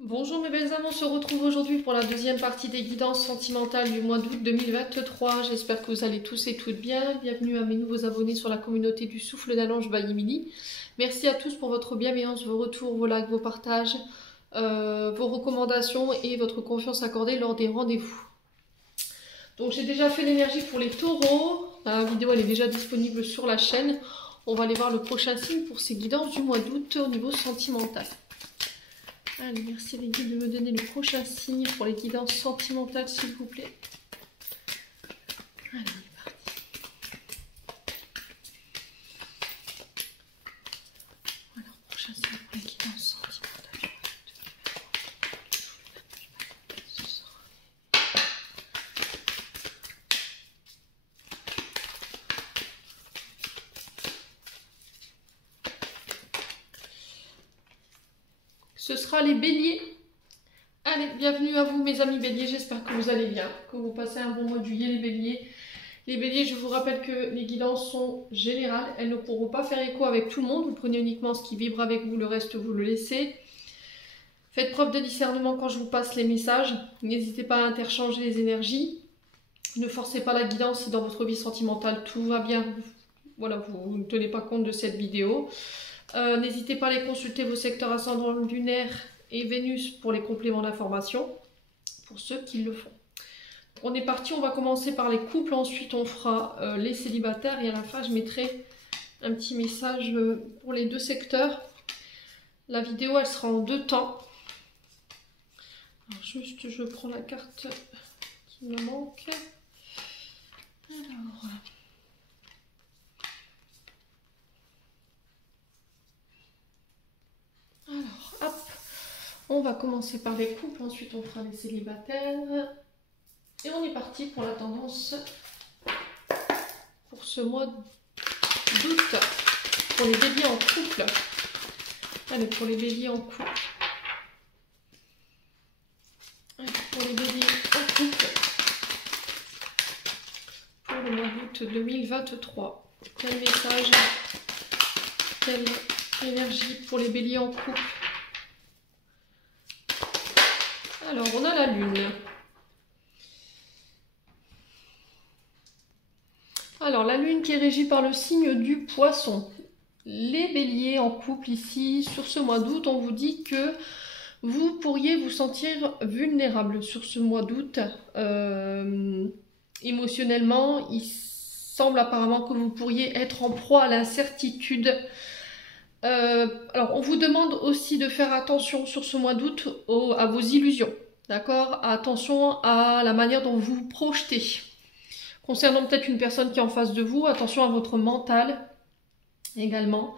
Bonjour mes belles âmes, on se retrouve aujourd'hui pour la deuxième partie des guidances sentimentales du mois d'août 2023. J'espère que vous allez tous et toutes bien. Bienvenue à mes nouveaux abonnés sur la communauté du Souffle d'un Ange by Emily. Merci à tous pour votre bienveillance, vos retours, vos likes, vos partages, vos recommandations et votre confiance accordée lors des rendez-vous. Donc j'ai déjà fait l'énergie pour les taureaux. La vidéo elle est déjà disponible sur la chaîne. On va aller voir le prochain signe pour ces guidances du mois d'août au niveau sentimental. Allez, merci les guides de me donner le prochain signe pour les guidances sentimentales, s'il vous plaît. Allez, on est parti. Alors, prochain signe pour les guidances sentimentales. Ce sera les béliers. Allez, bienvenue à vous mes amis béliers, j'espère que vous allez bien, que vous passez un bon mois de juillet les béliers. Les béliers, je vous rappelle que les guidances sont générales, elles ne pourront pas faire écho avec tout le monde, vous prenez uniquement ce qui vibre avec vous, le reste vous le laissez. Faites preuve de discernement quand je vous passe les messages, n'hésitez pas à interchanger les énergies. Ne forcez pas la guidance si dans votre vie sentimentale tout va bien, voilà, vous ne tenez pas compte de cette vidéo. N'hésitez pas à aller consulter vos secteurs ascendants lunaire et Vénus pour les compléments d'information, pour ceux qui le font. On est parti, on va commencer par les couples, ensuite on fera les célibataires et à la fin je mettrai un petit message pour les deux secteurs. La vidéo elle sera en deux temps. Alors juste je prends la carte qui me manque. Alors, hop, on va commencer par les couples, ensuite on fera les célibataires. Et on est parti pour la tendance pour ce mois d'août, pour les béliers en couple. Allez, pour les béliers en couple. Allez, pour les béliers en couple. Pour le mois d'août 2023. Quel message, quelle énergie pour les béliers en couple. Alors, on a la lune. Alors, la lune qui est régie par le signe du poisson. Les béliers en couple ici, sur ce mois d'août, on vous dit que vous pourriez vous sentir vulnérable sur ce mois d'août. Émotionnellement, il semble apparemment que vous pourriez être en proie à l'incertitude. Alors, on vous demande aussi de faire attention sur ce mois d'août à vos illusions. D'accord? Attention à la manière dont vous vous projetez. Concernant peut-être une personne qui est en face de vous, attention à votre mental également.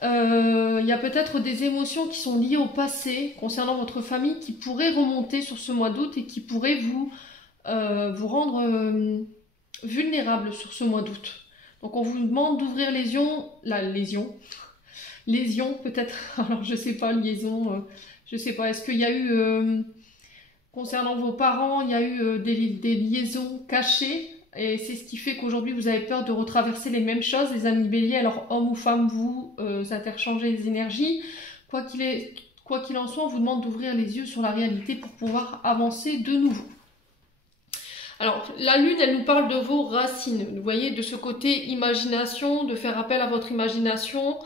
Il y a peut-être des émotions qui sont liées au passé concernant votre famille qui pourraient remonter sur ce mois d'août et qui pourraient vous rendre vulnérable sur ce mois d'août. Donc on vous demande d'ouvrir lésion peut-être, alors je sais pas, liaison, je sais pas, est-ce qu'il y a eu, concernant vos parents, il y a eu des liaisons cachées? Et c'est ce qui fait qu'aujourd'hui vous avez peur de retraverser les mêmes choses, les amis béliers. Alors homme ou femme, vous interchangez les énergies. Quoi qu'il en soit, on vous demande d'ouvrir les yeux sur la réalité pour pouvoir avancer de nouveau. Alors la lune, elle nous parle de vos racines. Vous voyez, de ce côté imagination, de faire appel à votre imagination,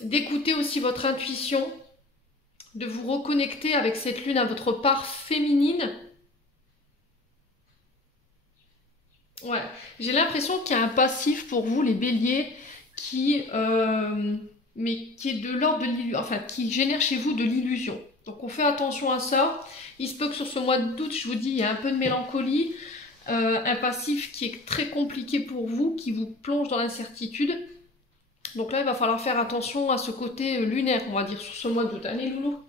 d'écouter aussi votre intuition, de vous reconnecter avec cette lune à votre part féminine. Ouais, j'ai l'impression qu'il y a un passif pour vous, les béliers, qui est de l'ordre de l'illusion, enfin, qui génère chez vous de l'illusion. Donc on fait attention à ça. Il se peut que sur ce mois d'août, je vous dis, il y a un peu de mélancolie, un passif qui est très compliqué pour vous, qui vous plonge dans l'incertitude. Donc là, il va falloir faire attention à ce côté lunaire, on va dire, sur ce mois d'août. Allez, loulou.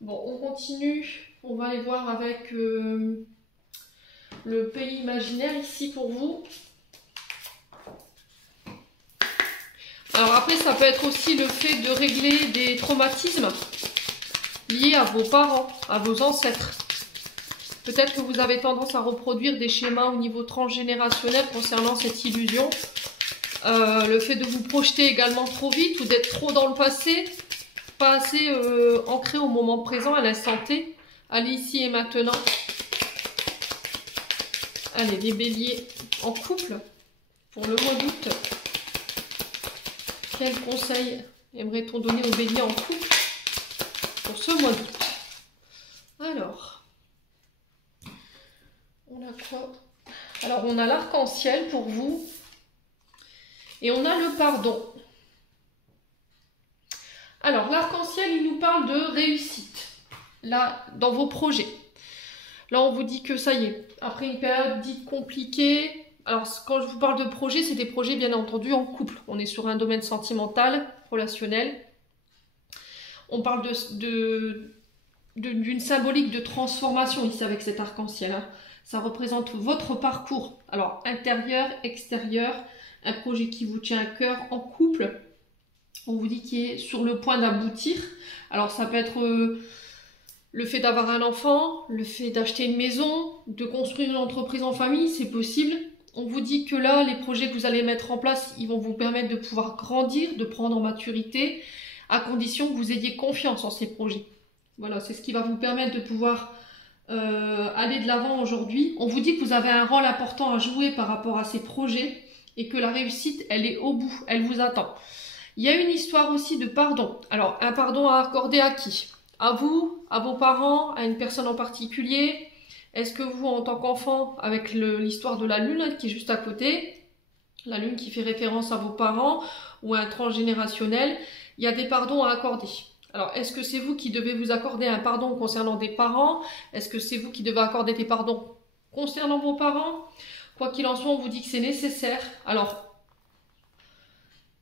Bon, on continue. On va aller voir avec le pays imaginaire ici pour vous. Alors après, ça peut être aussi le fait de régler des traumatismes liés à vos parents, à vos ancêtres. Peut-être que vous avez tendance à reproduire des schémas au niveau transgénérationnel concernant cette illusion. Le fait de vous projeter également trop vite ou d'être trop dans le passé. pas assez ancré au moment présent, à l'instant T, à l'ici et maintenant. Allez, les béliers en couple pour le mois d'août. Quel conseil aimerait-on donner aux béliers en couple pour ce mois d'août? Alors, on a quoi? Alors, on a l'arc-en-ciel pour vous. Et on a le pardon. Alors, l'arc-en-ciel, il nous parle de réussite. Là, dans vos projets. Là, on vous dit que ça y est, après une période dite compliquée. Alors, quand je vous parle de projets, c'est des projets, bien entendu, en couple. On est sur un domaine sentimental, relationnel. On parle d'une symbolique de transformation ici avec cet arc-en-ciel. Hein. Ça représente votre parcours. Alors, intérieur, extérieur, un projet qui vous tient à cœur en couple. On vous dit qu'il est sur le point d'aboutir. Alors, ça peut être le fait d'avoir un enfant, le fait d'acheter une maison, de construire une entreprise en famille, c'est possible. On vous dit que là, les projets que vous allez mettre en place, ils vont vous permettre de pouvoir grandir, de prendre en maturité, à condition que vous ayez confiance en ces projets. Voilà, c'est ce qui va vous permettre de pouvoir aller de l'avant aujourd'hui. On vous dit que vous avez un rôle important à jouer par rapport à ces projets et que la réussite, elle est au bout, elle vous attend. Il y a une histoire aussi de pardon. Alors, un pardon à accorder à qui? À vous, à vos parents, à une personne en particulier? Est-ce que vous, en tant qu'enfant, avec l'histoire de la lune qui est juste à côté, la lune qui fait référence à vos parents ou à un transgénérationnel, il y a des pardons à accorder. Alors, est-ce que c'est vous qui devez vous accorder un pardon concernant des parents? Est-ce que c'est vous qui devez accorder des pardons concernant vos parents? Quoi qu'il en soit, on vous dit que c'est nécessaire. Alors,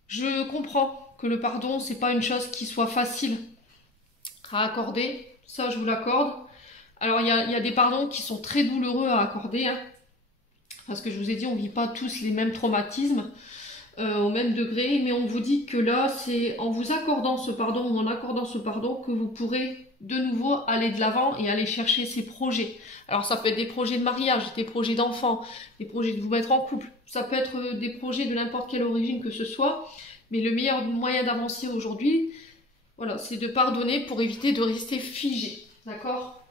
je comprends que le pardon, c'est pas une chose qui soit facile à accorder. Ça, je vous l'accorde. Alors, il y a des pardons qui sont très douloureux à accorder. Hein, parce que je vous ai dit, on ne vit pas tous les mêmes traumatismes au même degré. Mais on vous dit que là, c'est en vous accordant ce pardon ou en accordant ce pardon que vous pourrez de nouveau aller de l'avant et aller chercher ces projets. Alors, ça peut être des projets de mariage, des projets d'enfants, des projets de vous mettre en couple. Ça peut être des projets de n'importe quelle origine que ce soit. Mais le meilleur moyen d'avancer aujourd'hui, voilà, c'est de pardonner pour éviter de rester figé. D'accord?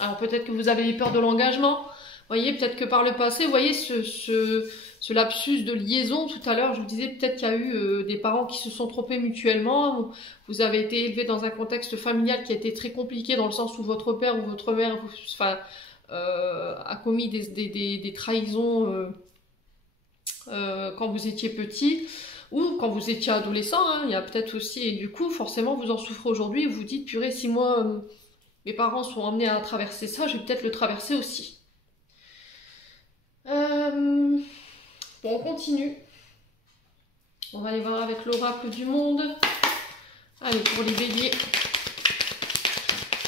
Alors peut-être que vous avez peur de l'engagement. Vous voyez, peut-être que par le passé, vous voyez ce lapsus de liaison tout à l'heure, je vous disais peut-être qu'il y a eu des parents qui se sont trompés mutuellement. Vous avez été élevé dans un contexte familial qui a été très compliqué dans le sens où votre père ou votre mère a commis des trahisons quand vous étiez petit. Ou quand vous étiez adolescent, hein, il y a peut-être aussi, et du coup, forcément, vous en souffrez aujourd'hui, et vous vous dites, purée, si moi, mes parents sont amenés à traverser ça, je vais peut-être le traverser aussi. Bon, on continue. On va aller voir avec l'oracle du monde. Allez, pour les béliers.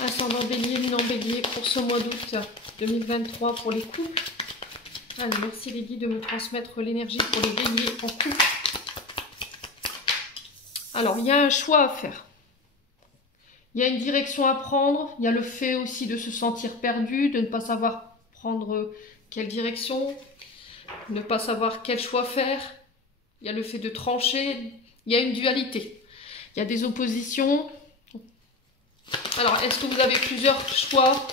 Ascendant bélier, lune en bélier, pour ce mois d'août 2023 pour les couples. Allez, merci les guides de me transmettre l'énergie pour les béliers en couple. Alors, il y a un choix à faire. Il y a une direction à prendre. Il y a le fait aussi de se sentir perdu, de ne pas savoir prendre quelle direction, ne pas savoir quel choix faire. Il y a le fait de trancher. Il y a une dualité. Il y a des oppositions. Alors, est-ce que vous avez plusieurs choix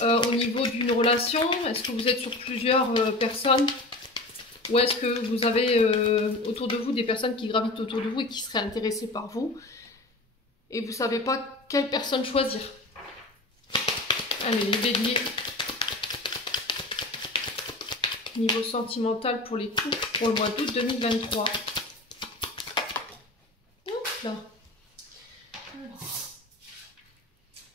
au niveau d'une relation? Est-ce que vous êtes sur plusieurs personnes? Ou est-ce que vous avez autour de vous des personnes qui gravitent autour de vous et qui seraient intéressées par vous et vous ne savez pas quelle personne choisir? Allez, les béliers. Niveau sentimental pour les couples pour le mois d'août 2023. Oups là.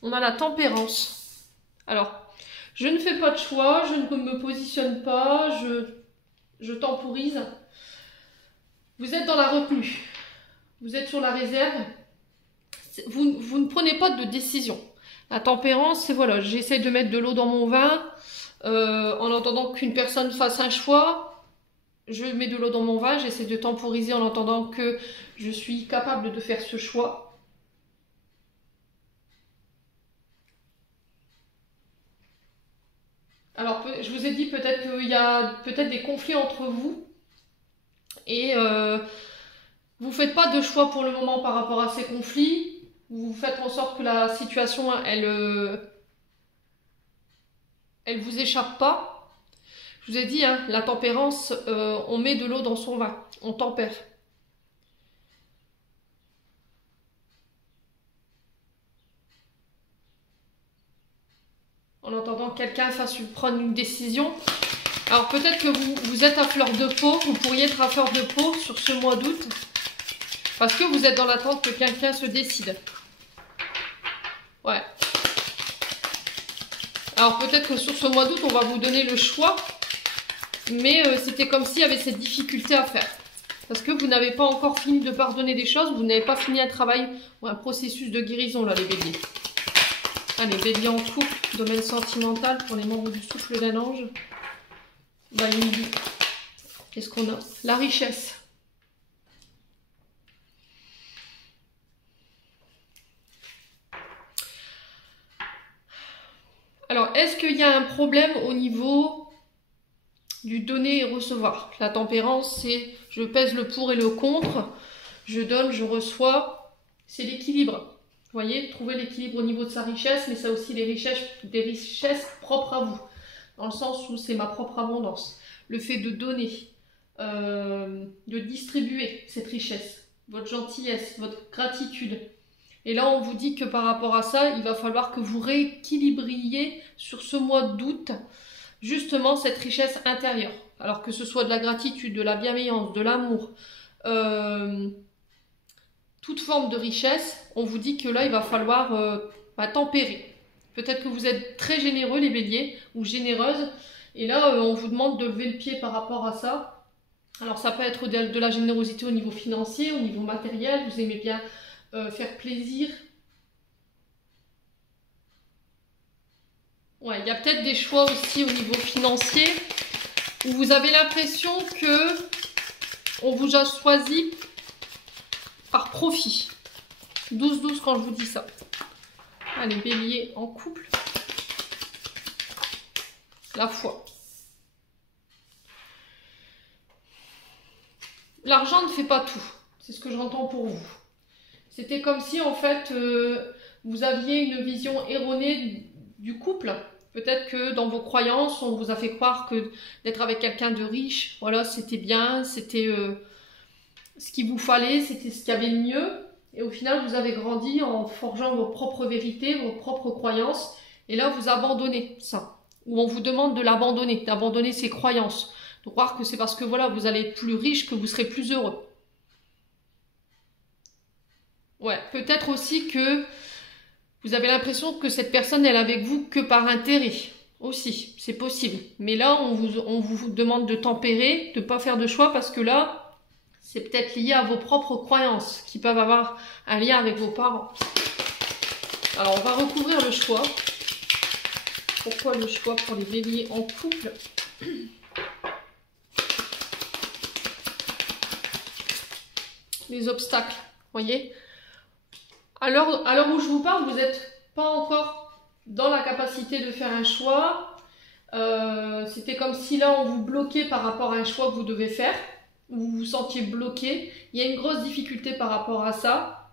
On a la tempérance. Alors, je ne fais pas de choix, je ne me positionne pas, je temporise. Vous êtes dans la retenue. Vous êtes sur la réserve. Vous ne prenez pas de décision. La tempérance, c'est voilà, j'essaie de mettre de l'eau dans mon vin. En entendant qu'une personne fasse un choix, je mets de l'eau dans mon vin. J'essaie de temporiser en entendant que je suis capable de faire ce choix. Alors, je vous ai dit peut-être qu'il y a peut-être des conflits entre vous et vous ne faites pas de choix pour le moment par rapport à ces conflits. vous faites en sorte que la situation, elle vous échappe pas. Je vous ai dit, hein, la tempérance, on met de l'eau dans son vin, on tempère. En entendant que quelqu'un fasse prendre une décision. Alors peut-être que vous êtes à fleur de peau, vous pourriez être à fleur de peau sur ce mois d'août. Parce que vous êtes dans l'attente que quelqu'un se décide. Ouais. Alors peut-être que sur ce mois d'août, on va vous donner le choix. Mais c'était comme s'il y avait cette difficulté à faire. Parce que vous n'avez pas encore fini de pardonner des choses, vous n'avez pas fini un travail ou un processus de guérison là les béliers. Allez, bélier en couple, domaine sentimental pour les membres du souffle d'un ange. Bah, il me dit, qu'est-ce qu'on a? La richesse. Alors, est-ce qu'il y a un problème au niveau du donner et recevoir? La tempérance, c'est je pèse le pour et le contre, je donne, je reçois, c'est l'équilibre. Vous voyez, trouver l'équilibre au niveau de sa richesse, mais ça aussi des richesses propres à vous. Dans le sens où c'est ma propre abondance. Le fait de donner, de distribuer cette richesse, votre gentillesse, votre gratitude. Et là, on vous dit que par rapport à ça, il va falloir que vous rééquilibriez sur ce mois d'août, justement, cette richesse intérieure. Alors que ce soit de la gratitude, de la bienveillance, de l'amour, toute forme de richesse, on vous dit que là, il va falloir tempérer. Peut-être que vous êtes très généreux, les béliers, ou généreuses. Et là, on vous demande de lever le pied par rapport à ça. Alors, ça peut être de la générosité au niveau financier, au niveau matériel. Vous aimez bien faire plaisir. Ouais, il y a peut-être des choix aussi au niveau financier où vous avez l'impression que on vous a choisi par profit. 12-12 quand je vous dis ça. Allez, bélier en couple. La foi. L'argent ne fait pas tout. C'est ce que j'entends pour vous. C'était comme si en fait vous aviez une vision erronée du couple. Peut-être que dans vos croyances, on vous a fait croire que d'être avec quelqu'un de riche, voilà, c'était bien, c'était ce qu'il vous fallait, c'était ce qu'il y avait de mieux. Et au final, vous avez grandi en forgeant vos propres vérités, vos propres croyances. Et là, vous abandonnez ça. Ou on vous demande de l'abandonner, d'abandonner ses croyances. De croire que c'est parce que voilà, vous allez être plus riche que vous serez plus heureux. Ouais, peut-être aussi que vous avez l'impression que cette personne elle est avec vous que par intérêt. Aussi, c'est possible. Mais là, on vous demande de tempérer, de ne pas faire de choix parce que là, c'est peut-être lié à vos propres croyances qui peuvent avoir un lien avec vos parents. Alors, on va recouvrir le choix. Pourquoi le choix pour les béliers en couple? Les obstacles, voyez? À l'heure où je vous parle, vous n'êtes pas encore dans la capacité de faire un choix. C'était comme si là, on vous bloquait par rapport à un choix que vous devez faire. Vous vous sentiez bloqué. Il y a une grosse difficulté par rapport à ça.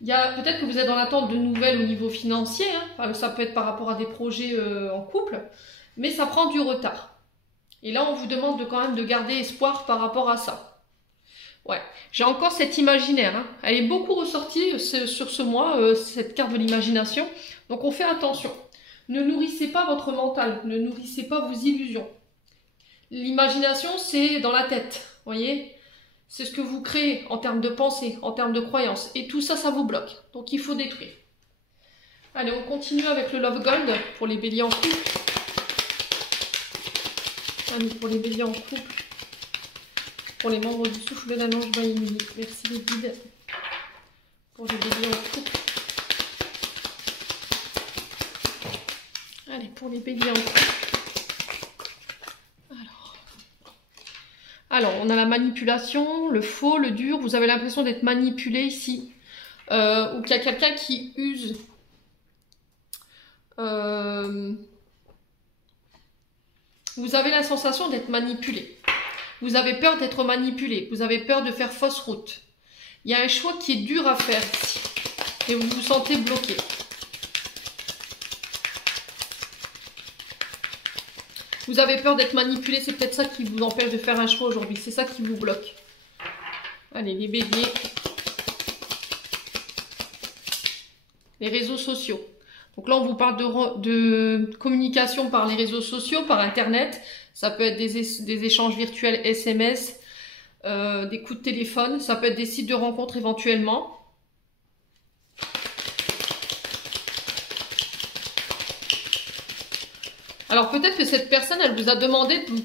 Peut-être que vous êtes dans l'attente de nouvelles au niveau financier. Hein. Enfin, ça peut être par rapport à des projets en couple. Mais ça prend du retard. Et là, on vous demande quand même de garder espoir par rapport à ça. Ouais, j'ai encore cet imaginaire. Hein. Elle est beaucoup ressortie sur ce mois, cette carte de l'imagination. Donc, on fait attention. Ne nourrissez pas votre mental. Ne nourrissez pas vos illusions. L'imagination, c'est dans la tête. Vous voyez? C'est ce que vous créez en termes de pensée, en termes de croyances. Et tout ça, ça vous bloque. Donc, il faut détruire. Allez, on continue avec le Love Gold pour les béliers en couple. Allez, pour les béliers en couple. Pour les membres du souffle d'un ange Vaïni. Merci les guides. Pour les béliers en couple. Allez, pour les béliers en couple. Alors, on a la manipulation, le faux, le dur. Vous avez l'impression d'être manipulé ici. Ou qu'il y a quelqu'un qui use. Vous avez la sensation d'être manipulé. Vous avez peur d'être manipulé. Vous avez peur de faire fausse route. Il y a un choix qui est dur à faire ici. et vous vous sentez bloqué. Vous avez peur d'être manipulé, c'est peut-être ça qui vous empêche de faire un choix aujourd'hui. C'est ça qui vous bloque. Allez, les béliers. Les réseaux sociaux. Donc là, on vous parle de communication par les réseaux sociaux, par Internet. Ça peut être des échanges virtuels SMS, des coups de téléphone. Ça peut être des sites de rencontres éventuellement. Alors peut-être que cette personne, elle vous a demandé de lui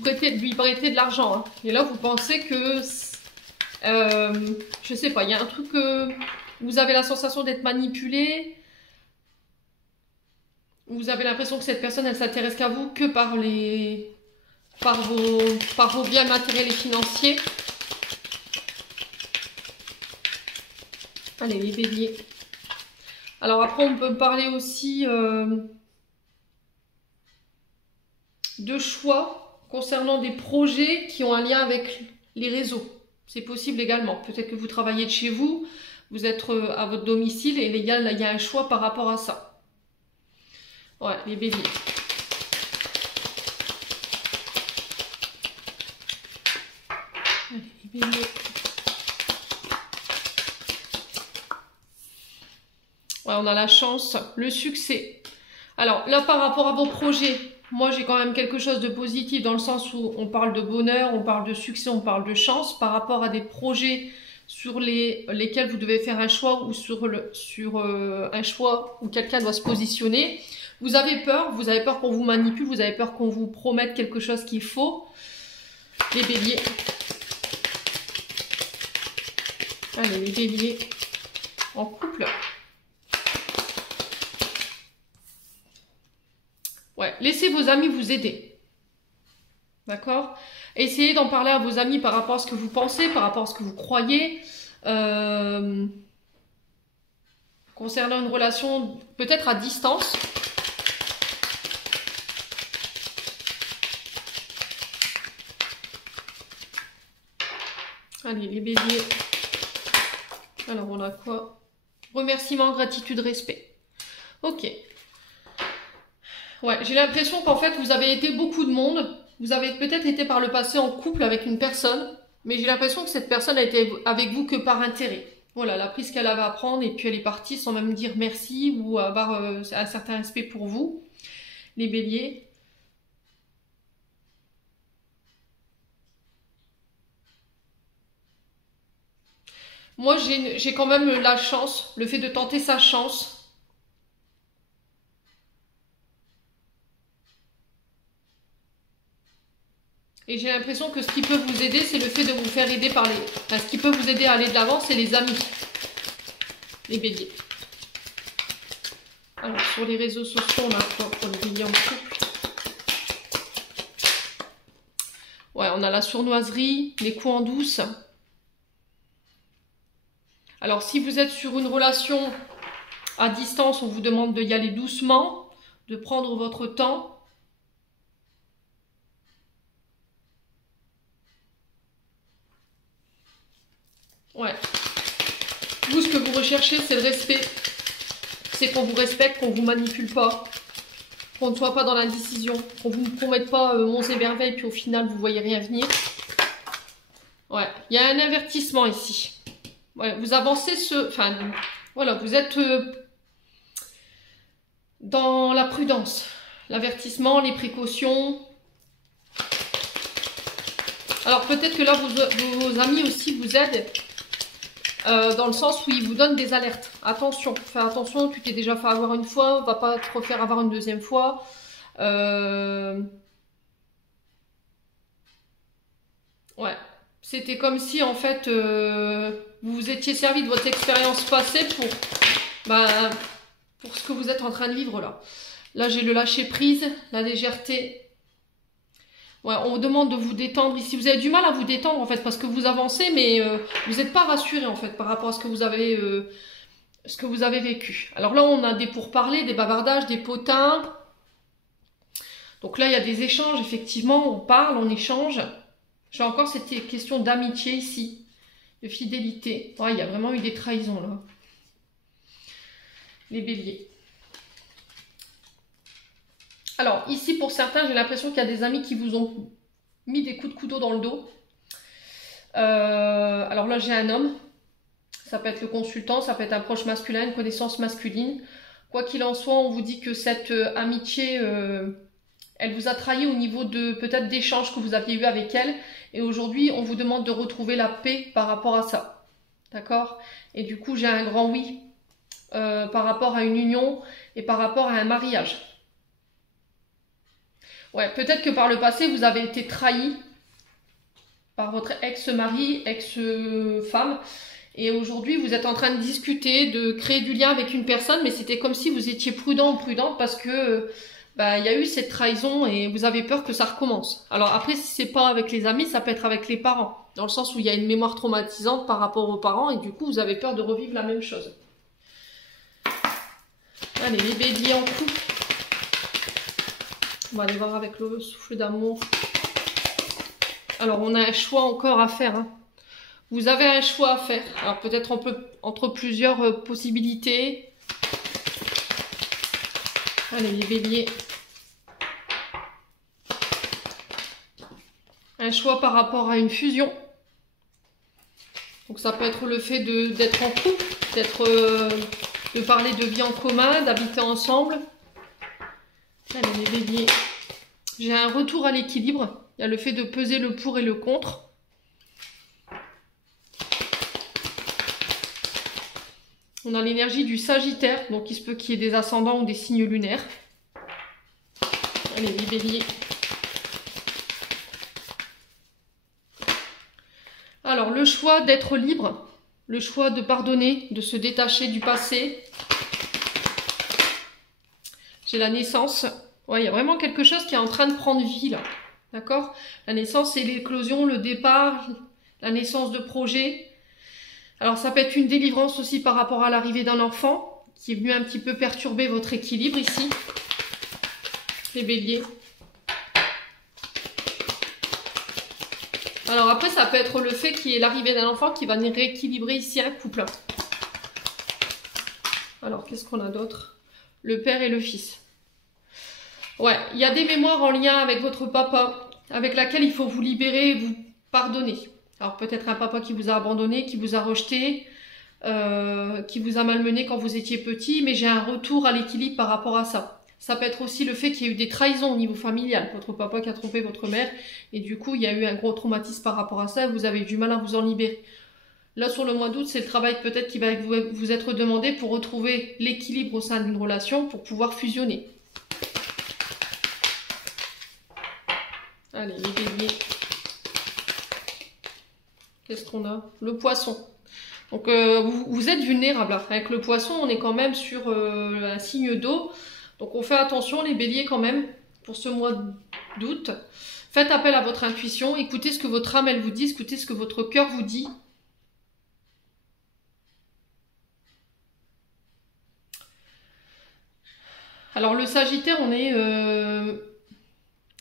prêter de l'argent. Hein. Et là, vous pensez que, je sais pas, il y a un truc que vous avez la sensation d'être manipulé. Vous avez l'impression que cette personne, elle s'intéresse qu'à vous que par vos biens matériels et financiers. Allez, les béliers. Alors après, on peut parler aussi de choix concernant des projets qui ont un lien avec les réseaux. C'est possible également. Peut-être que vous travaillez de chez vous, vous êtes à votre domicile et il y a un choix par rapport à ça. Ouais, les béliers. Allez, les béliers. Ouais, on a la chance, le succès. Alors là, par rapport à vos projets, moi j'ai quand même quelque chose de positif dans le sens où on parle de bonheur, on parle de succès, on parle de chance par rapport à des projets sur lesquels vous devez faire un choix ou sur un choix où quelqu'un doit se positionner. Vous avez peur qu'on vous manipule, vous avez peur qu'on vous promette quelque chose qu'il faut. Les béliers. Allez, les béliers en couple. Ouais, laissez vos amis vous aider. D'accord? Essayez d'en parler à vos amis par rapport à ce que vous pensez, par rapport à ce que vous croyez. Concernant une relation peut-être à distance. Allez, les béliers. Alors, on a quoi? Remerciement, gratitude, respect. Ok. Ouais, j'ai l'impression qu'en fait, vous avez été beaucoup de monde. Vous avez peut-être été par le passé en couple avec une personne. Mais j'ai l'impression que cette personne a été avec vous que par intérêt. Voilà, elle a pris ce qu'elle avait à prendre et puis elle est partie sans même dire merci ou avoir un certain respect pour vous. Les béliers. Moi, j'ai quand même la chance, le fait de tenter sa chance. Et j'ai l'impression que ce qui peut vous aider, c'est le fait de vous faire aider par les... Enfin, ce qui peut vous aider à aller de l'avant, c'est les amis. Les béliers. Alors, sur les réseaux sociaux, on a quoi pour les béliers en couple? Ouais, on a la sournoiserie, les coups en douce. Alors, si vous êtes sur une relation à distance, on vous demande d'y aller doucement, de prendre votre temps. Ouais. Vous, ce que vous recherchez, c'est le respect. C'est qu'on vous respecte, qu'on vous manipule pas, qu'on ne soit pas dans l'indécision, qu'on vous ne promette pas monts et merveilles, puis au final, vous voyez rien venir. Ouais, il y a un avertissement ici. Ouais, vous avancez enfin, voilà, vous êtes dans la prudence, l'avertissement, les précautions. Alors peut-être que là, vos amis aussi vous aident dans le sens où ils vous donnent des alertes. Attention, fais attention, tu t'es déjà fait avoir une fois, va pas te refaire avoir une deuxième fois. Ouais. C'était comme si, en fait, vous vous étiez servi de votre expérience passée pour ce que vous êtes en train de vivre là. Là, j'ai le lâcher-prise, la légèreté. Ouais, on vous demande de vous détendre ici. Vous avez du mal à vous détendre, en fait, parce que vous avancez, mais vous n'êtes pas rassuré, en fait, par rapport à ce que vous avez vécu. Alors là, on a des pourparlers, des bavardages, des potins. Donc là, il y a des échanges, effectivement, on parle, on échange. J'ai encore cette question d'amitié ici, de fidélité. Ouais, il y a vraiment eu des trahisons là. les béliers. Alors, ici, pour certains, j'ai l'impression qu'il y a des amis qui vous ont mis des coups de couteau dans le dos. Alors là, j'ai un homme. Ça peut être le consultant, ça peut être un proche masculin, une connaissance masculine. Quoi qu'il en soit, on vous dit que cette amitié, elle vous a trahi au niveau de peut-être d'échanges que vous aviez eu avec elle. Et aujourd'hui, on vous demande de retrouver la paix par rapport à ça. D'accord? Et du coup, j'ai un grand oui par rapport à une union et par rapport à un mariage. Ouais, peut-être que par le passé, vous avez été trahi par votre ex-mari, ex-femme. Et aujourd'hui, vous êtes en train de discuter, de créer du lien avec une personne, mais c'était comme si vous étiez prudent ou prudente parce que il y a eu cette trahison et vous avez peur que ça recommence. Alors après, si c'est pas avec les amis, ça peut être avec les parents, dans le sens où il y a une mémoire traumatisante par rapport aux parents et du coup, vous avez peur de revivre la même chose. Allez, les béliers en couple. On va aller voir avec le souffle d'amour. Alors, on a un choix encore à faire. Hein. Vous avez un choix à faire. Alors, peut-être entre plusieurs possibilités. Allez, les béliers. Un choix par rapport à une fusion. Donc, ça peut être le fait d'être en couple, de parler de vie en commun, d'habiter ensemble. Allez, les béliers. J'ai un retour à l'équilibre. Il y a le fait de peser le pour et le contre. On a l'énergie du Sagittaire, donc il se peut qu'il y ait des ascendants ou des signes lunaires. Allez, les béliers. Alors, le choix d'être libre, le choix de pardonner, de se détacher du passé. J'ai la naissance. Ouais, il y a vraiment quelque chose qui est en train de prendre vie, là. D'accord? La naissance, c'est l'éclosion, le départ, la naissance de projets. Alors, ça peut être une délivrance aussi par rapport à l'arrivée d'un enfant qui est venu un petit peu perturber votre équilibre ici. Les béliers. Alors après, ça peut être le fait qu'il y ait l'arrivée d'un enfant qui va venir rééquilibrer ici un couple. Alors, qu'est-ce qu'on a d'autre? Le père et le fils. Ouais, il y a des mémoires en lien avec votre papa, avec laquelle il faut vous libérer et vous pardonner. Alors peut-être un papa qui vous a abandonné, qui vous a rejeté, qui vous a malmené quand vous étiez petit, mais j'ai un retour à l'équilibre par rapport à ça. Ça peut être aussi le fait qu'il y ait eu des trahisons au niveau familial, votre papa qui a trompé votre mère, et du coup il y a eu un gros traumatisme par rapport à ça, vous avez eu du mal à vous en libérer. Là sur le mois d'août, c'est le travail peut-être qui va vous être demandé pour retrouver l'équilibre au sein d'une relation, pour pouvoir fusionner. Allez, les béliers. Qu'est-ce qu'on a? Le poisson. Donc, vous êtes vulnérable. Avec le poisson, on est quand même sur un signe d'eau. Donc, on fait attention, les béliers, quand même, pour ce mois d'août. Faites appel à votre intuition. Écoutez ce que votre âme, elle vous dit. Écoutez ce que votre cœur vous dit. Alors, le Sagittaire, on est...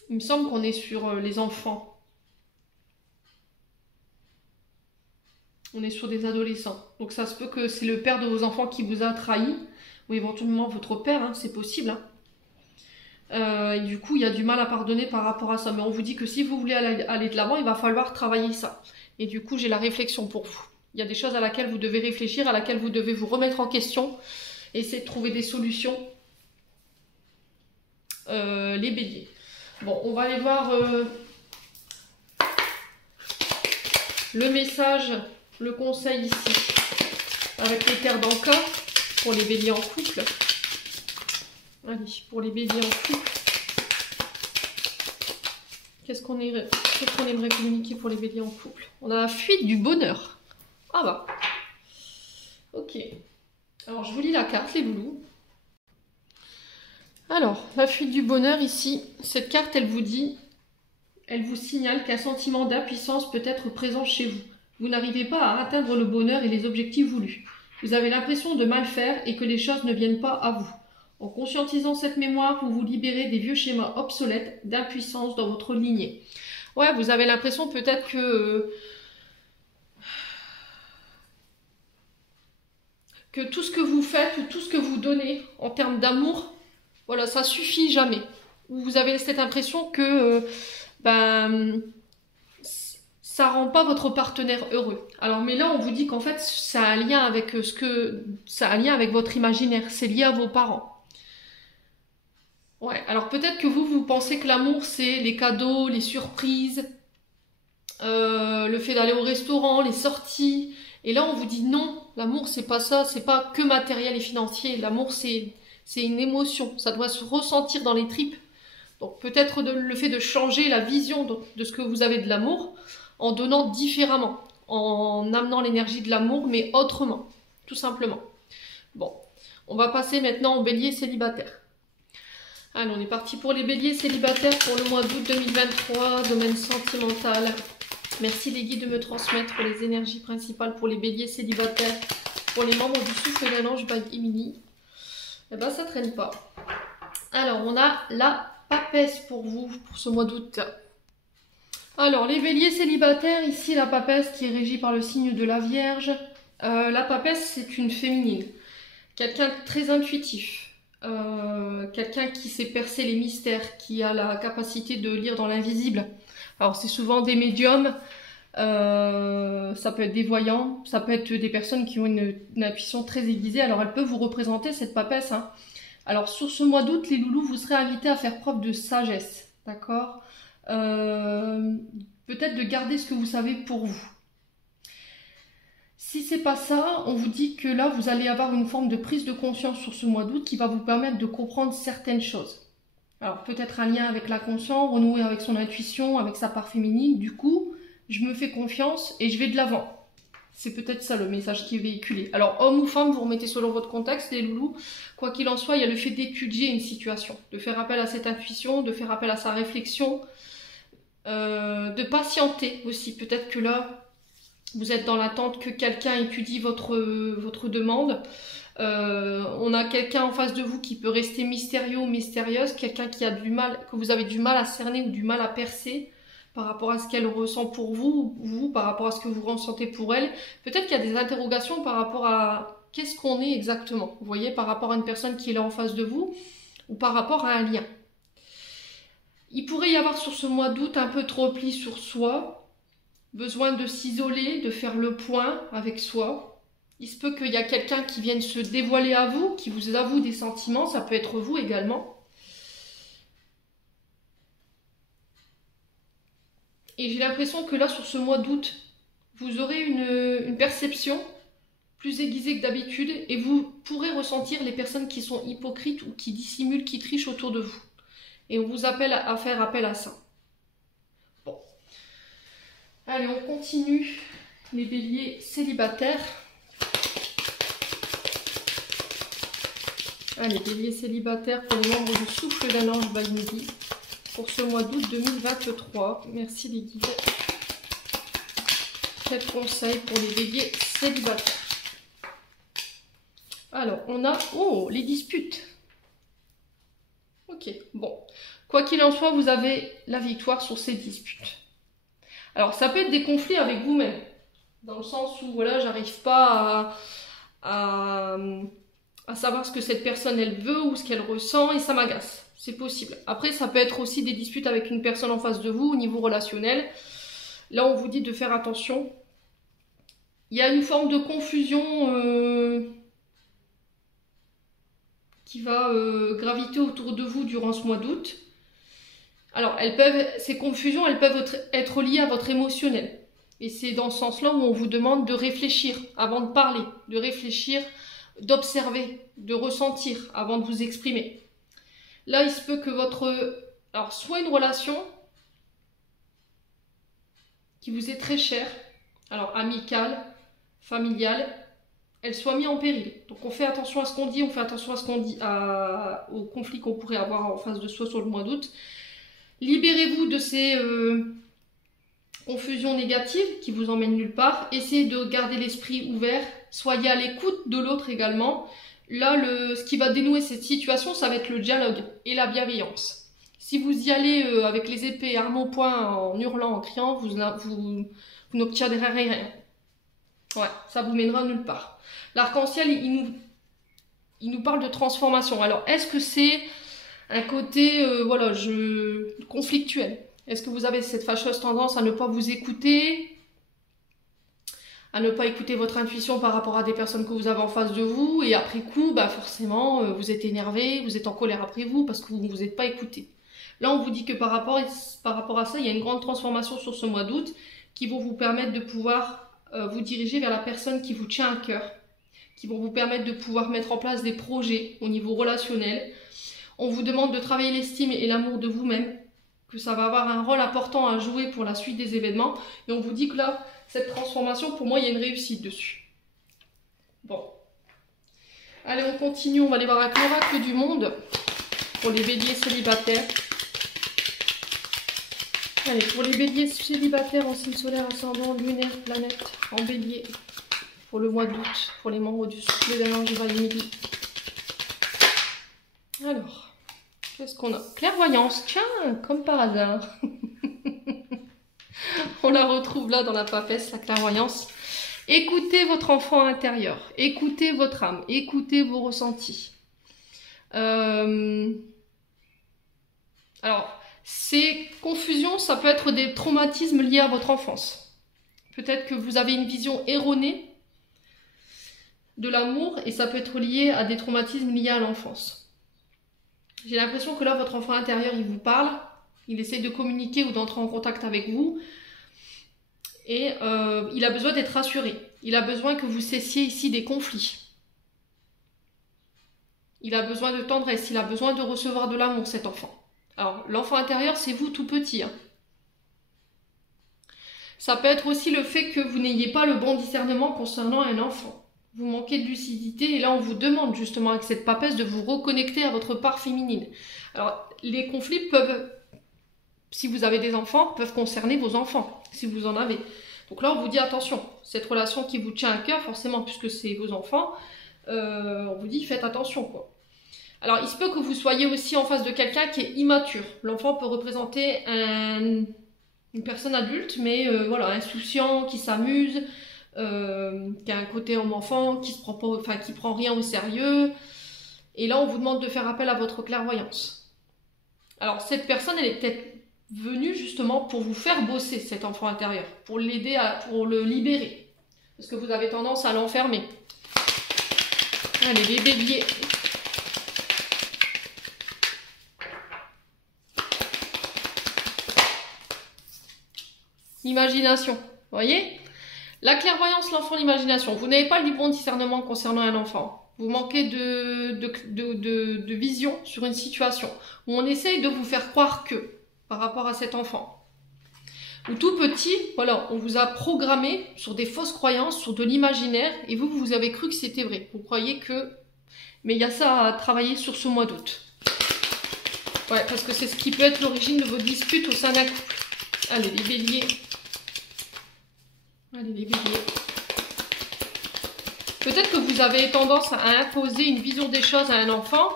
il me semble qu'on est sur les enfants. On est sur des adolescents. Donc ça se peut que c'est le père de vos enfants qui vous a trahi. Ou éventuellement votre père, hein, c'est possible. Hein. Et du coup, il y a du mal à pardonner par rapport à ça. Mais on vous dit que si vous voulez aller de l'avant, il va falloir travailler ça. Et du coup, j'ai la réflexion pour vous. Il y a des choses à laquelle vous devez réfléchir, à laquelle vous devez vous remettre en question. Essayer de trouver des solutions. Les béliers. Bon, on va aller voir le message, le conseil ici, avec les terres d'Anka, pour les béliers en couple. Allez, pour les béliers en couple. Qu'est-ce qu'on aimerait communiquer pour les béliers en couple? On a la fuite du bonheur. Ah bah. Ok. Alors, je vous lis la carte, les loulous. Alors, la fuite du bonheur ici, cette carte, elle vous signale qu'un sentiment d'impuissance peut être présent chez vous. Vous n'arrivez pas à atteindre le bonheur et les objectifs voulus. Vous avez l'impression de mal faire et que les choses ne viennent pas à vous. En conscientisant cette mémoire, vous vous libérez des vieux schémas obsolètes d'impuissance dans votre lignée. Ouais, vous avez l'impression peut-être que que tout ce que vous faites ou tout ce que vous donnez en termes d'amour, voilà, ça suffit jamais. Vous avez cette impression que ça rend pas votre partenaire heureux. Alors, mais là, on vous dit qu'en fait, ça a un lien avec ça a un lien avec votre imaginaire. C'est lié à vos parents. Ouais. Alors peut-être que vous pensez que l'amour, c'est les cadeaux, les surprises, le fait d'aller au restaurant, les sorties. Et là, on vous dit non. L'amour, c'est pas ça. C'est pas que matériel et financier. L'amour, c'est une émotion. Ça doit se ressentir dans les tripes. Donc peut-être le fait de changer la vision de ce que vous avez de l'amour en donnant différemment, en amenant l'énergie de l'amour, mais autrement, tout simplement. Bon, on va passer maintenant aux béliers célibataires. Allez, on est parti pour les béliers célibataires pour le mois d'août 2023, domaine sentimental. Merci les guides de me transmettre les énergies principales pour les béliers célibataires, pour les membres du souffle d'un ange by Emily. Eh ben, ça traîne pas. Alors, on a la papesse pour vous, pour ce mois d'août. Alors, les béliers célibataires, ici la papesse qui est régie par le signe de la Vierge. La papesse, c'est une féminine. Quelqu'un de très intuitif. Quelqu'un qui sait percer les mystères, qui a la capacité de lire dans l'invisible. Alors, c'est souvent des médiums, ça peut être des voyants, ça peut être des personnes qui ont une intuition très aiguisée. Alors, elle peut vous représenter cette papesse, hein. Alors, sur ce mois d'août, les loulous, vous serez invités à faire preuve de sagesse, d'accord ? Peut-être de garder ce que vous savez pour vous. Si c'est pas ça, on vous dit que là, vous allez avoir une forme de prise de conscience sur ce mois d'août qui va vous permettre de comprendre certaines choses. Alors, peut-être un lien avec la conscience, renouer avec son intuition, avec sa part féminine. Du coup, je me fais confiance et je vais de l'avant. C'est peut-être ça le message qui est véhiculé. Alors, homme ou femme, vous remettez selon votre contexte, les loulous. Quoi qu'il en soit, il y a le fait d'étudier une situation, de faire appel à cette intuition, de faire appel à sa réflexion, de patienter aussi. Peut-être que là, vous êtes dans l'attente que quelqu'un étudie votre demande. On a quelqu'un en face de vous qui peut rester mystérieux ou mystérieuse, quelqu'un qui a du mal, que vous avez du mal à cerner ou du mal à percer par rapport à ce qu'elle ressent pour vous, ou vous par rapport à ce que vous ressentez pour elle. Peut-être qu'il y a des interrogations par rapport à qu'est-ce qu'on est exactement, vous voyez, par rapport à une personne qui est là en face de vous, ou par rapport à un lien. Il pourrait y avoir sur ce mois d'août un peu de repli sur soi, besoin de s'isoler, de faire le point avec soi. Il se peut qu'il y a quelqu'un qui vienne se dévoiler à vous, qui vous avoue des sentiments, ça peut être vous également. Et j'ai l'impression que là, sur ce mois d'août, vous aurez une perception plus aiguisée que d'habitude et vous pourrez ressentir les personnes qui sont hypocrites ou qui dissimulent, qui trichent autour de vous. Et on vous appelle à faire appel à ça. Bon. Allez, on continue. Les béliers célibataires. Allez, béliers célibataires pour les membres du souffle d'un ange by Midi pour ce mois d'août 2023. Merci les guides. Quels conseils pour les béliers célibataires? Alors, on a... Oh, les disputes. Ok, bon. Quoi qu'il en soit, vous avez la victoire sur ces disputes. Alors, ça peut être des conflits avec vous-même. Dans le sens où, voilà, j'arrive pas à savoir ce que cette personne, elle veut ou ce qu'elle ressent et ça m'agace. C'est possible. Après, ça peut être aussi des disputes avec une personne en face de vous au niveau relationnel. Là, on vous dit de faire attention. Il y a une forme de confusion qui va graviter autour de vous durant ce mois d'août. Alors, ces confusions, elles peuvent être liées à votre émotionnel. Et c'est dans ce sens-là où on vous demande de réfléchir avant de parler, de réfléchir, d'observer, de ressentir avant de vous exprimer. Là, il se peut que alors, soit une relation qui vous est très chère, alors amicale, familiale, elle soit mise en péril. Donc on fait attention à ce qu'on dit, on fait attention à ce qu'on dit, au conflit qu'on pourrait avoir en face de soi sur le mois d'août. Libérez-vous de ces confusions négatives qui vous emmènent nulle part. Essayez de garder l'esprit ouvert. Soyez à l'écoute de l'autre également. Là, ce qui va dénouer cette situation, ça va être le dialogue et la bienveillance. Si vous y allez avec les épées, armes au poing, en hurlant, en criant, vous n'obtiendrez rien. Ouais, ça vous mènera nulle part. L'arc-en-ciel, il nous parle de transformation. Alors, est-ce que c'est un côté voilà, conflictuel? Est-ce que vous avez cette fâcheuse tendance à ne pas vous écouter, à ne pas écouter votre intuition par rapport à des personnes que vous avez en face de vous, et après coup, bah forcément, vous êtes énervé, vous êtes en colère après vous parce que vous ne vous êtes pas écouté. Là, on vous dit que par rapport à ça, il y a une grande transformation sur ce mois d'août qui vont vous permettre de pouvoir vous diriger vers la personne qui vous tient à cœur, qui vont vous permettre de pouvoir mettre en place des projets au niveau relationnel. On vous demande de travailler l'estime et l'amour de vous-même, que ça va avoir un rôle important à jouer pour la suite des événements. Et on vous dit que là, cette transformation, pour moi, il y a une réussite dessus. Bon. Allez, on continue. On va aller voir un l'oracle du monde pour les béliers célibataires. Allez, pour les béliers célibataires en signe solaire, ascendant, lunaire, planète, en bélier, pour le mois d'août, pour les membres du souffle d'Alain Midi. Alors, qu'est-ce qu'on a? Clairvoyance, tiens, comme par hasard. On la retrouve là dans la papesse, la clairvoyance. Écoutez votre enfant intérieur, écoutez votre âme, écoutez vos ressentis. Alors, ces confusions, ça peut être des traumatismes liés à votre enfance. Peut-être que vous avez une vision erronée de l'amour et ça peut être lié à des traumatismes liés à l'enfance. J'ai l'impression que là, votre enfant intérieur, il vous parle, il essaie de communiquer ou d'entrer en contact avec vous et il a besoin d'être rassuré. Il a besoin que vous cessiez ici des conflits. Il a besoin de tendresse, il a besoin de recevoir de l'amour, cet enfant. Alors, l'enfant intérieur, c'est vous tout petit. Hein. Ça peut être aussi le fait que vous n'ayez pas le bon discernement concernant un enfant. Vous manquez de lucidité et là, on vous demande justement avec cette papesse de vous reconnecter à votre part féminine. Alors, les conflits peuvent, si vous avez des enfants, peuvent concerner vos enfants, si vous en avez. Donc là, on vous dit attention, cette relation qui vous tient à cœur, forcément, puisque c'est vos enfants, on vous dit faites attention, quoi. Alors, il se peut que vous soyez aussi en face de quelqu'un qui est immature. L'enfant peut représenter une personne adulte, mais voilà, insouciant, qui s'amuse, qui a un côté homme-enfant, qui prend rien au sérieux. Et là, on vous demande de faire appel à votre clairvoyance. Alors, cette personne, elle est peut-être venue justement pour vous faire bosser cet enfant intérieur, pour l'aider, pour le libérer. Parce que vous avez tendance à l'enfermer. Allez, les béliers. L'imagination, vous voyez? La clairvoyance, l'enfant, l'imagination. Vous n'avez pas le bon discernement concernant un enfant. Vous manquez de vision sur une situation où on essaye de vous faire croire que, par rapport à cet enfant. Ou tout petit, voilà, on vous a programmé sur des fausses croyances, sur de l'imaginaire, et vous avez cru que c'était vrai. Vous croyez que... Mais il y a ça à travailler sur ce mois d'août. Ouais, parce que c'est ce qui peut être l'origine de vos disputes au sein d'un couple. Allez, les béliers. Allez, les béliers. Peut-être que vous avez tendance à imposer une vision des choses à un enfant,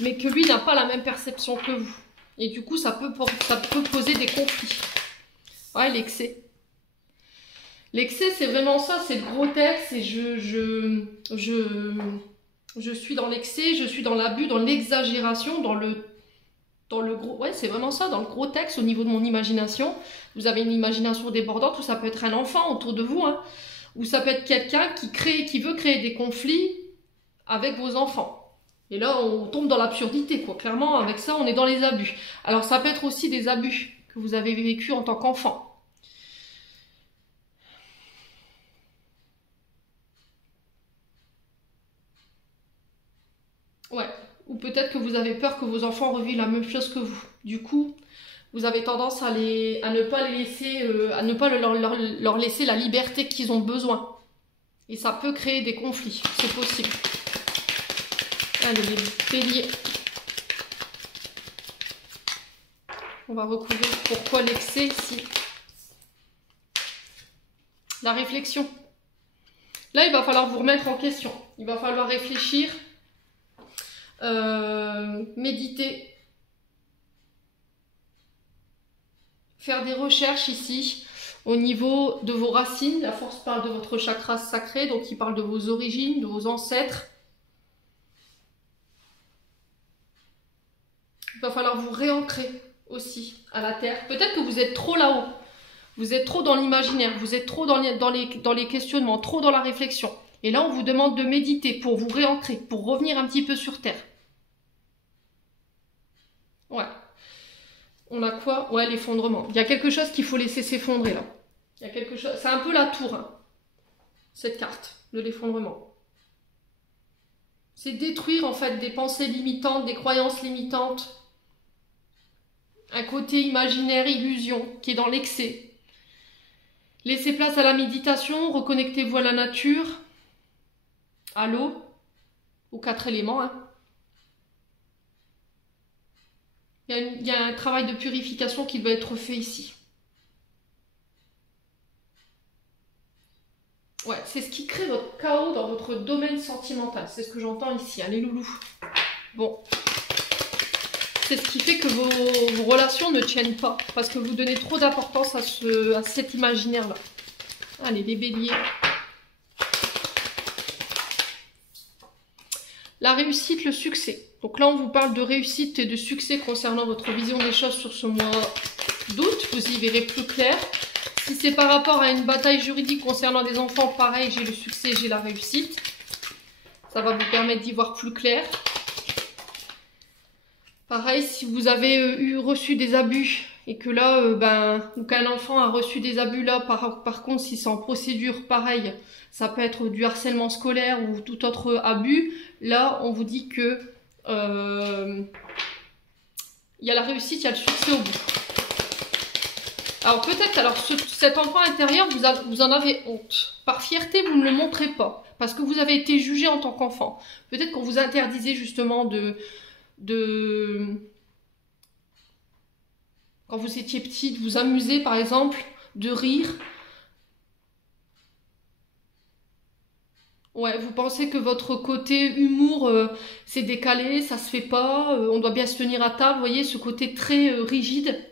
mais que lui n'a pas la même perception que vous. Et du coup, ça peut poser des conflits. Ouais, l'excès. L'excès, c'est vraiment ça, c'est le gros texte, et je suis dans l'excès, je suis dans l'abus, dans l'exagération, dans le gros... Ouais, c'est vraiment ça, dans le gros texte, au niveau de mon imagination. Vous avez une imagination débordante, ou ça peut être un enfant autour de vous, hein, ou ça peut être quelqu'un qui veut créer des conflits avec vos enfants. Et là, on tombe dans l'absurdité, quoi. Clairement, avec ça, on est dans les abus. Alors, ça peut être aussi des abus que vous avez vécu en tant qu'enfant. Ouais. Ou peut-être que vous avez peur que vos enfants revivent la même chose que vous. Du coup, vous avez tendance à ne pas les laisser, à ne pas leur laisser la liberté qu'ils ont besoin. Et ça peut créer des conflits, c'est possible. Allez, les béliers. On va recouvrir pourquoi l'excès ici. La réflexion. Là, il va falloir vous remettre en question. Il va falloir réfléchir, méditer, faire des recherches ici Au niveau de vos racines, la force parle de votre chakra sacré, donc il parle de vos origines, de vos ancêtres. Il va falloir vous réancrer aussi à la terre. Peut-être que vous êtes trop là-haut, vous êtes trop dans l'imaginaire, vous êtes trop dans les questionnements, trop dans la réflexion. Et là, on vous demande de méditer pour vous réancrer, pour revenir un petit peu sur terre. Ouais. On a quoi? Ouais, l'effondrement. Il y a quelque chose qu'il faut laisser s'effondrer là. Il y a quelque chose. C'est un peu la tour, hein, cette carte de l'effondrement. C'est détruire en fait des pensées limitantes, des croyances limitantes. Un côté imaginaire, illusion, qui est dans l'excès. Laissez place à la méditation, reconnectez-vous à la nature, à l'eau, aux 4 éléments. Hein. Il y a un travail de purification qui doit être fait ici. Ouais, c'est ce qui crée votre chaos dans votre domaine sentimental. C'est ce que j'entends ici, hein, les loulous. Bon. C'est ce qui fait que vos relations ne tiennent pas. Parce que vous donnez trop d'importance à cet imaginaire-là. Allez, les béliers. La réussite, le succès. Donc là, on vous parle de réussite et de succès concernant votre vision des choses sur ce mois d'août. Vous y verrez plus clair. Si c'est par rapport à une bataille juridique concernant des enfants, pareil, j'ai le succès, j'ai la réussite. Ça va vous permettre d'y voir plus clair. Pareil, si vous avez reçu des abus et que là, ou qu'un enfant a reçu des abus là, par contre, si c'est en procédure, pareil, ça peut être du harcèlement scolaire ou tout autre abus. Là, on vous dit que il y a la réussite, il y a le succès au bout. Alors peut-être, cet enfant intérieur, vous en avez honte. Par fierté, vous ne le montrez pas. Parce que vous avez été jugé en tant qu'enfant. Peut-être qu'on vous interdisait justement quand vous étiez petit, de vous amuser par exemple, de rire. Ouais, vous pensez que votre côté humour, c'est décalé, ça se fait pas, on doit bien se tenir à table, vous voyez, ce côté très rigide.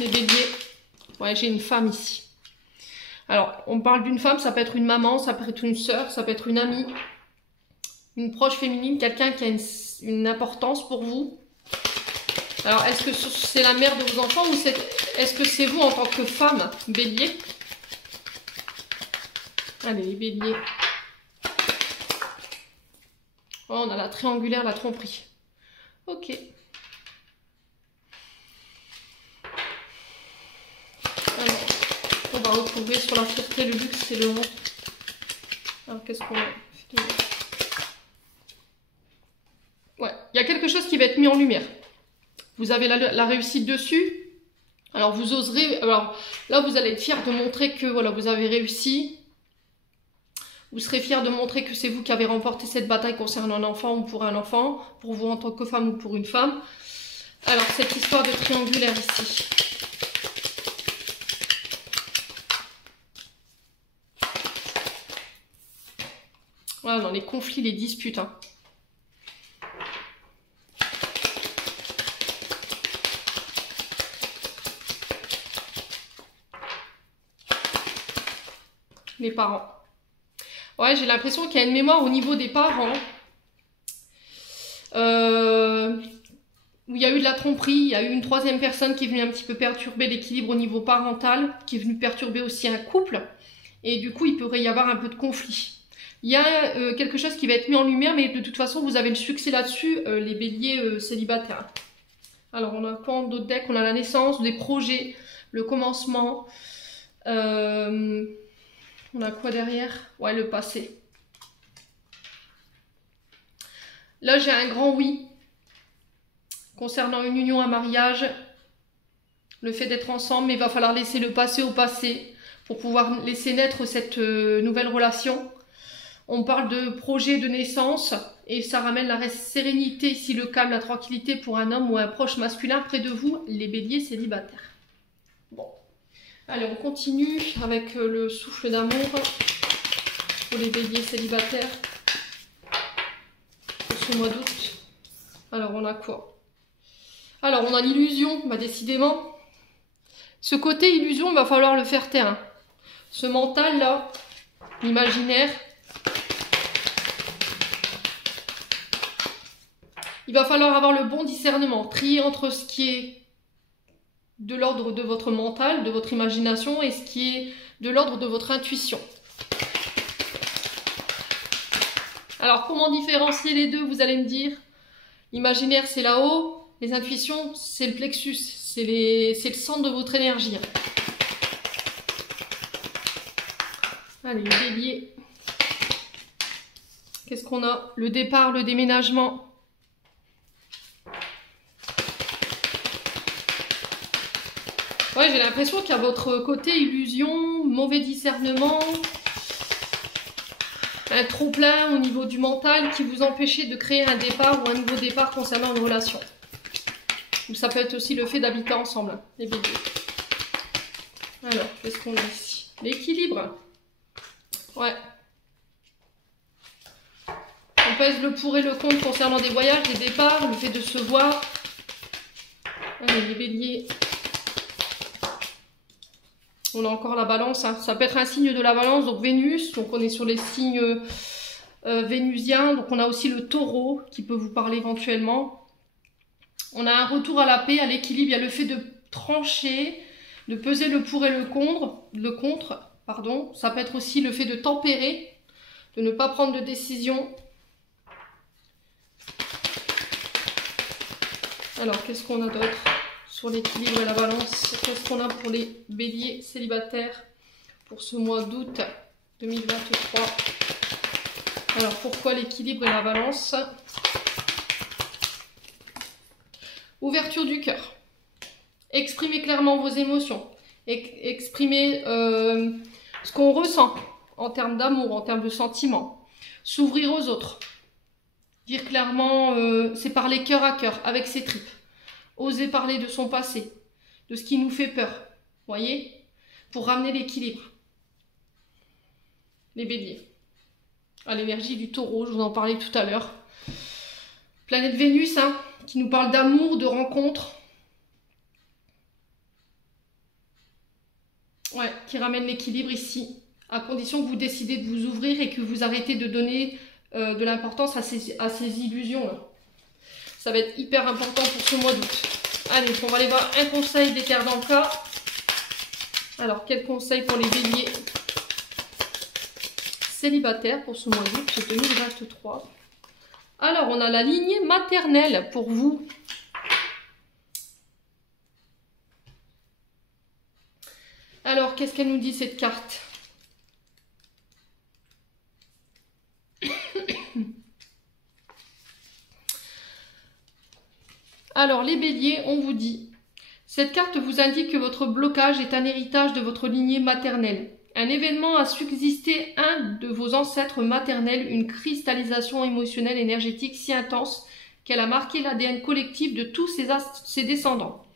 Les béliers. Ouais, j'ai une femme ici. Alors, on parle d'une femme, ça peut être une maman, ça peut être une sœur, ça peut être une amie, une proche féminine, quelqu'un qui a une importance pour vous. Alors, est-ce que c'est la mère de vos enfants ou est-ce que c'est vous en tant que femme, bélier? Allez, les béliers. Oh, on a la triangulaire, la tromperie. Ok. Alors, on va recouvrir sur la fierté, le luxe et le monde. Alors, qu'est-ce qu'on a? Ouais, il y a quelque chose qui va être mis en lumière. Vous avez la réussite dessus. Alors, vous oserez... Alors, là, vous allez être fier de montrer que, voilà, vous avez réussi. Vous serez fier de montrer que c'est vous qui avez remporté cette bataille concernant un enfant ou pour un enfant, pour vous en tant que femme ou pour une femme. Alors, cette histoire de triangulaire ici. Voilà, dans les conflits, les disputes. Hein. Les parents. Ouais, j'ai l'impression qu'il y a une mémoire au niveau des parents. Où il y a eu de la tromperie, il y a eu une troisième personne qui est venue un petit peu perturber l'équilibre au niveau parental, qui est venue perturber aussi un couple. Et du coup, il pourrait y avoir un peu de conflit. Il y a quelque chose qui va être mis en lumière, mais de toute façon, vous avez le succès là-dessus, les béliers célibataires. Alors, on a quoi en d'autres decks? On a la naissance, des projets, le commencement. On a quoi derrière? Ouais, le passé. Là, j'ai un grand oui. Concernant une union, un mariage. Le fait d'être ensemble, mais il va falloir laisser le passé au passé pour pouvoir laisser naître cette nouvelle relation. On parle de projet de naissance et ça ramène la sérénité, ici le calme, la tranquillité pour un homme ou un proche masculin près de vous, les béliers célibataires. Bon. Allez, on continue avec le souffle d'amour pour les béliers célibataires pour ce mois d'août. Alors, on a quoi? Alors, on a l'illusion, bah, décidément. Ce côté illusion, il va falloir le faire taire. Hein. Ce mental-là, l'imaginaire, il va falloir avoir le bon discernement, trier entre ce qui est de l'ordre de votre mental, de votre imagination, et ce qui est de l'ordre de votre intuition. Alors, comment différencier les deux, vous allez me dire? L'imaginaire, c'est là-haut, les intuitions, c'est le plexus, c'est le centre de votre énergie. Allez, bélier. Qu'est-ce qu'on a? Le départ, le déménagement. Ouais, j'ai l'impression qu'il y a votre côté illusion, mauvais discernement, un trop-plein au niveau du mental qui vous empêchait de créer un départ ou un nouveau départ concernant une relation. Ou ça peut être aussi le fait d'habiter ensemble, les béliers. Alors, qu'est-ce qu'on a ici? L'équilibre. Ouais. On pèse le pour et le contre concernant des voyages, des départs, le fait de se voir. Allez, les béliers. On a encore la balance, hein. Ça peut être un signe de la balance, donc Vénus, donc on est sur les signes vénusiens, donc on a aussi le taureau qui peut vous parler éventuellement. On a un retour à la paix, à l'équilibre, il y a le fait de trancher, de peser le pour et le contre, pardon. Ça peut être aussi le fait de tempérer, de ne pas prendre de décision. Alors, qu'est-ce qu'on a d'autre ? Sur l'équilibre et la balance, qu'est-ce qu'on a pour les béliers célibataires pour ce mois d'août 2023? Alors pourquoi l'équilibre et la balance? Ouverture du cœur. Exprimez clairement vos émotions. Exprimez ce qu'on ressent en termes d'amour, en termes de sentiments. S'ouvrir aux autres. Dire clairement, c'est parler cœur à cœur, avec ses tripes. Oser parler de son passé, de ce qui nous fait peur, voyez, pour ramener l'équilibre. Les béliers. À l'énergie du taureau, je vous en parlais tout à l'heure. Planète Vénus, hein, qui nous parle d'amour, de rencontre. Ouais, qui ramène l'équilibre ici, à condition que vous décidez de vous ouvrir et que vous arrêtez de donner de l'importance à ces illusions là. Ça va être hyper important pour ce mois d'août. Allez, on va aller voir un conseil des cartes d'Anka. Alors, quel conseil pour les béliers célibataires pour ce mois d'août 2023? Alors, on a la lignée maternelle pour vous. Alors, qu'est-ce qu'elle nous dit cette carte? Alors, les béliers, on vous dit, cette carte vous indique que votre blocage est un héritage de votre lignée maternelle. Un événement a subsisté, un de vos ancêtres maternels, une cristallisation émotionnelle énergétique si intense qu'elle a marqué l'ADN collectif de tous ses descendants.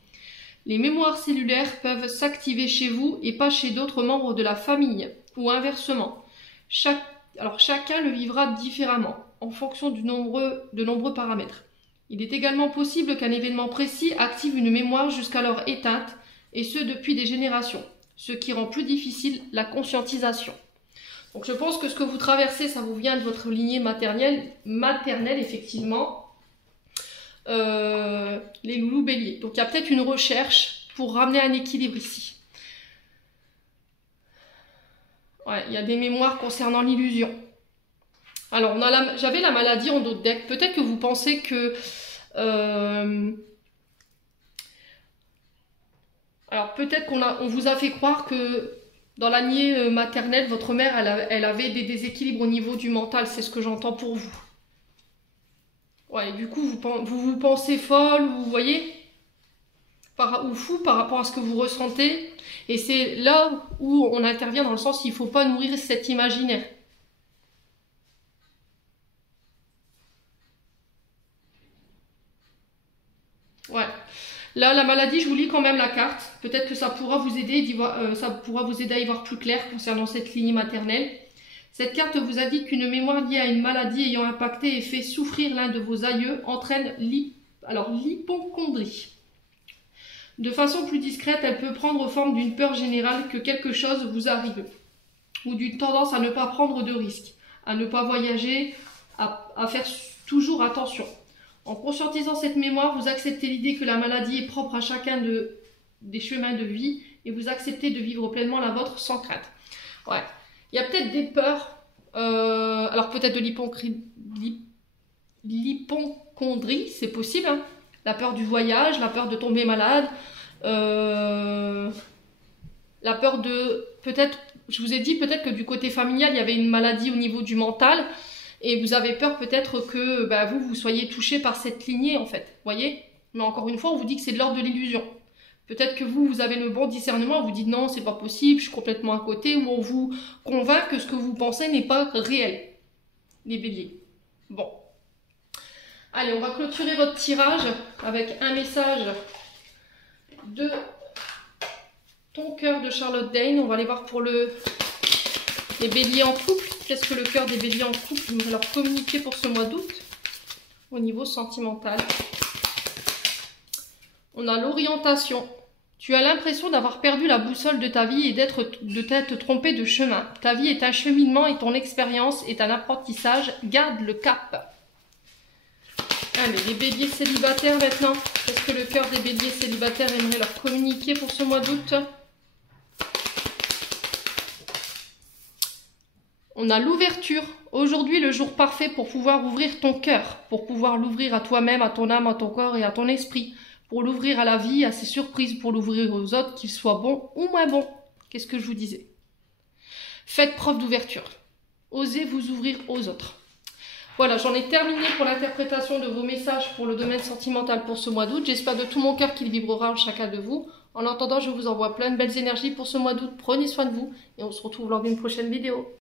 Les mémoires cellulaires peuvent s'activer chez vous et pas chez d'autres membres de la famille, ou inversement. Chacun le vivra différemment, en fonction de nombreux paramètres. Il est également possible qu'un événement précis active une mémoire jusqu'alors éteinte, et ce depuis des générations, ce qui rend plus difficile la conscientisation. Donc je pense que ce que vous traversez, ça vous vient de votre lignée maternelle effectivement, les loulous béliers. Donc il y a peut-être une recherche pour ramener un équilibre ici. Ouais, il y a des mémoires concernant l'illusion. Alors, j'avais la maladie en dos de deck. Peut-être que vous pensez que... alors, peut-être qu'on vous a fait croire que dans la lignée maternelle, votre mère, elle avait des déséquilibres au niveau du mental. C'est ce que j'entends pour vous. Ouais, et du coup, vous pensez folle, vous voyez, ou fou par rapport à ce que vous ressentez. Et c'est là où on intervient dans le sens qu'il ne faut pas nourrir cet imaginaire. Ouais. Là, la maladie, je vous lis quand même la carte. Peut-être que ça pourra vous aider à y voir plus clair concernant cette lignée maternelle. Cette carte vous indique qu'une mémoire liée à une maladie ayant impacté et fait souffrir l'un de vos aïeux entraîne l'hypocondrie. De façon plus discrète, elle peut prendre forme d'une peur générale que quelque chose vous arrive, ou d'une tendance à ne pas prendre de risques, à ne pas voyager, à faire toujours attention. En conscientisant cette mémoire, vous acceptez l'idée que la maladie est propre à chacun des chemins de vie et vous acceptez de vivre pleinement la vôtre sans crainte. Ouais. Il y a peut-être des peurs, alors peut-être de l'hypochondrie, c'est possible, hein. La peur du voyage, la peur de tomber malade, la peur de, peut-être, je vous ai dit peut-être que du côté familial, il y avait une maladie au niveau du mental, et vous avez peur peut-être que vous soyez touché par cette lignée en fait, voyez. Mais encore une fois, on vous dit que c'est de l'ordre de l'illusion. Peut-être que vous avez le bon discernement, vous dites non, c'est pas possible, je suis complètement à côté, ou on vous convainc que ce que vous pensez n'est pas réel, les béliers. Bon. Allez, on va clôturer votre tirage avec un message de ton cœur de Charlotte Dane. On va aller voir pour les béliers en couple. Qu'est-ce que le cœur des béliers en couple va leur communiquer pour ce mois d'août au niveau sentimental? On a l'orientation. Tu as l'impression d'avoir perdu la boussole de ta vie et de t'être trompé de chemin. Ta vie est un cheminement et ton expérience est un apprentissage. Garde le cap. Allez, les béliers célibataires maintenant. Qu'est-ce que le cœur des béliers célibataires aimerait leur communiquer pour ce mois d'août? On a l'ouverture. Aujourd'hui, le jour parfait pour pouvoir ouvrir ton cœur, pour pouvoir l'ouvrir à toi-même, à ton âme, à ton corps et à ton esprit, pour l'ouvrir à la vie, à ses surprises, pour l'ouvrir aux autres, qu'ils soient bons ou moins bons. Qu'est-ce que je vous disais? Faites preuve d'ouverture. Osez vous ouvrir aux autres. Voilà, j'en ai terminé pour l'interprétation de vos messages pour le domaine sentimental pour ce mois d'août. J'espère de tout mon cœur qu'il vibrera en chacun de vous. En attendant, je vous envoie plein de belles énergies pour ce mois d'août. Prenez soin de vous et on se retrouve lors d'une prochaine vidéo.